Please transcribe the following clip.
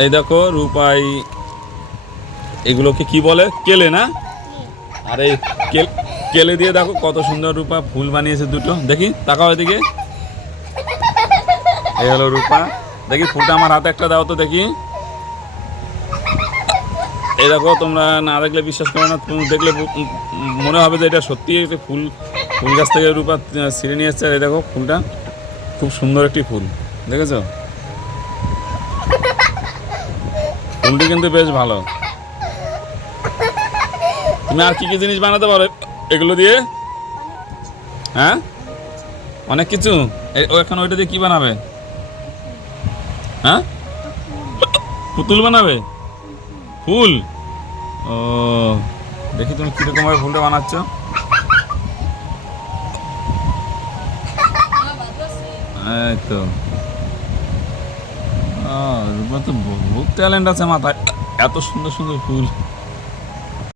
এই দেখো রূপাই, এগুলোকে কি বলে, কেলে না? আর এই কেলে দিয়ে দেখো কত সুন্দর রূপা ফুল বানিয়েছে দুটো। দেখি, তাকাও এদিকে। এই হলো রূপা। দেখি ফুলটা আমার হাতে একটা দাও তো দেখি। এই দেখো, তোমরা না দেখলে বিশ্বাস করো না, তুমি দেখলে মনে হবে যে এটা সত্যি একটা ফুল, ফুল গাছ থেকে রূপা ছিঁড়ে নিয়ে এসছে। আর এই দেখো ফুলটা খুব সুন্দর একটি ফুল, দেখেছো? ফুলটি কিন্তু বেশ ভালো। তুমি আর কি কি জিনিস বানাতে পারো এগুলো দিয়ে? হ্যাঁ, অনেক কিছু। ও এখন ওইটা দিয়ে কি বানাবে? হ্যাঁ, পুতুল বানাবে? ফুল? ও, দেখি তুমি কিরকম ভাবে ফুলটা বানাচ্ছ। এই তো, রূপা তো বহুত ট্যালেন্ট আছে মাথায়, এত সুন্দর সুন্দর ফুল।